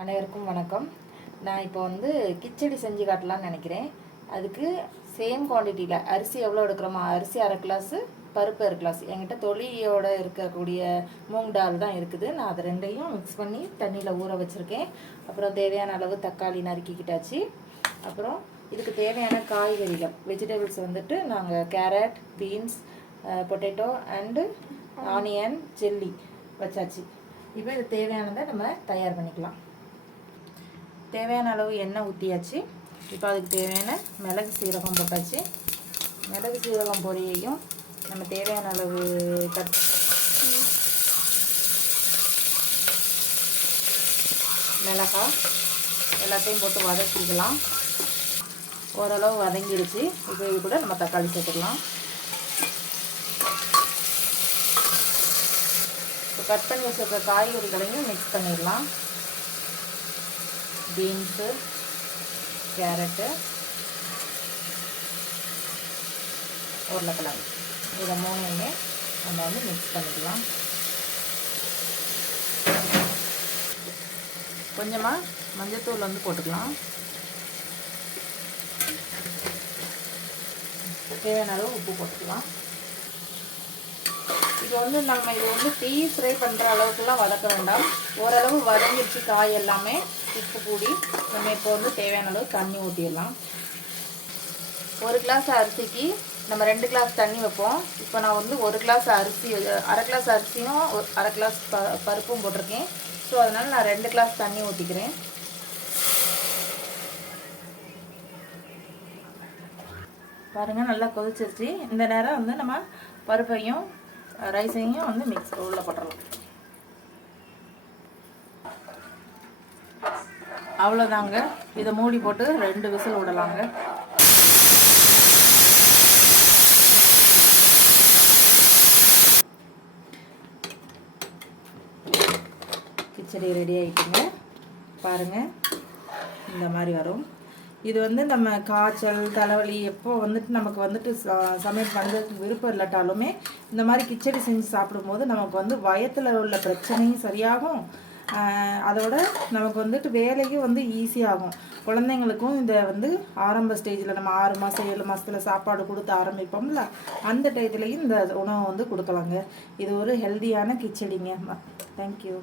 அனைவருக்கும் வணக்கம். நான் இப்போ கிச்சடி செஞ்சு காட்டலான்னு நினைக்கிறேன். அதுக்கு சேம் குவான்டிட்டியில் அரிசி எவ்வளோ எடுக்கிறோமோ, அரிசி 1/2 கிளாஸு, பருப்பு 1 கிளாஸ். என்கிட்ட தொலியோடு இருக்கக்கூடிய மூங் டால் தான் இருக்குது. நான் அதை ரெண்டையும் மிக்ஸ் பண்ணி தண்ணியில் ஊற வச்சுருக்கேன். அப்புறம் தேவையான அளவு தக்காளி நறுக்கிக்கிட்டாச்சு. அப்புறம் இதுக்கு தேவையான காய்கறிகள் வெஜிடபிள்ஸ் நாங்கள் carrot, beans, potato and onion, chilli வச்சாச்சு. இப்போ இது தேவையானதை நம்ம தயார் பண்ணிக்கலாம். தேவையான அளவு எண்ணெய் ஊற்றியாச்சு. இப்போ அதுக்கு தேவையான மிளகு சீரகம் போட்டாச்சு. மிளகு சீரகம் பொடியையும் நம்ம தேவையான அளவு மிளகாய் எல்லாத்தையும் போட்டு வதக்கிக்கலாம். ஓரளவு வதங்கிடுச்சு. இப்போ இது கூட நம்ம தக்காளி சேர்த்துக்கலாம். இப்போ கட் பண்ணி வச்சுருக்க காய்கறிகளையும் மிக்ஸ் பண்ணிடலாம். பீன்ஸு, கேரட்டு, உருளைக்கிழங்கு இதை மூணையுமே நம்ம மிக்ஸ் பண்ணிக்கலாம். கொஞ்சமாக மஞ்சத்தூள் போட்டுக்கலாம். தேவையான அளவு உப்பு போட்டுக்கலாம். இப்போ நம்ம இது டீப் ஃப்ரை பண்ணுற அளவுக்குலாம் வதக்க வேண்டாம். ஓரளவு வதங்கிடுச்சு காய் எல்லாமே. உப்பு கூடி நம்ம இப்போ தேவையான அளவு தண்ணி ஊற்றிடலாம். 1 கிளாஸ் அரிசிக்கு நம்ம 2 கிளாஸ் தண்ணி வைப்போம். இப்போ நான் 1 கிளாஸ் அரிசி, 1/2 கிளாஸ் அரிசியும் 1/2 கிளாஸ் பருப்பும் போட்டிருக்கேன். ஸோ அதனால் நான் 2 கிளாஸ் தண்ணி ஊற்றிக்கிறேன். பாருங்கள், நல்லா கொதிச்சிருச்சு. இந்த நேரம் நம்ம பருப்பையும் ரைஸையும் மிக்ஸ் உள்ள போட்டுடலாம். அவ்வளோதாங்க. இதை மூடி போட்டு 2 விசில் விடலாங்க. கிச்சடி ரெடி ஆகிட்டுங்க. பாருங்கள், இந்த மாதிரி வரும். இது நம்ம காய்ச்சல், தலைவலி எப்போ நமக்கு சமையல் பண்ணுறதுக்கு விருப்பம் இல்லாட்டாலுமே இந்த மாதிரி கிச்சடி செஞ்சு சாப்பிடும்போது நமக்கு வயத்தில் உள்ள பிரச்சனையும் சரியாகும். அதோட நமக்கு வேலையும் ஈஸியாகும். குழந்தைங்களுக்கும் இதை ஆரம்ப ஸ்டேஜில் நம்ம 6 மாதம் 7 மாதத்தில் சாப்பாடு கொடுத்து ஆரம்பிப்போம்ல, அந்த டயத்துலையும் இந்த உணவை கொடுக்கலாங்க. இது ஒரு ஹெல்தியான கிச்சடிங்க. தேங்க்யூ.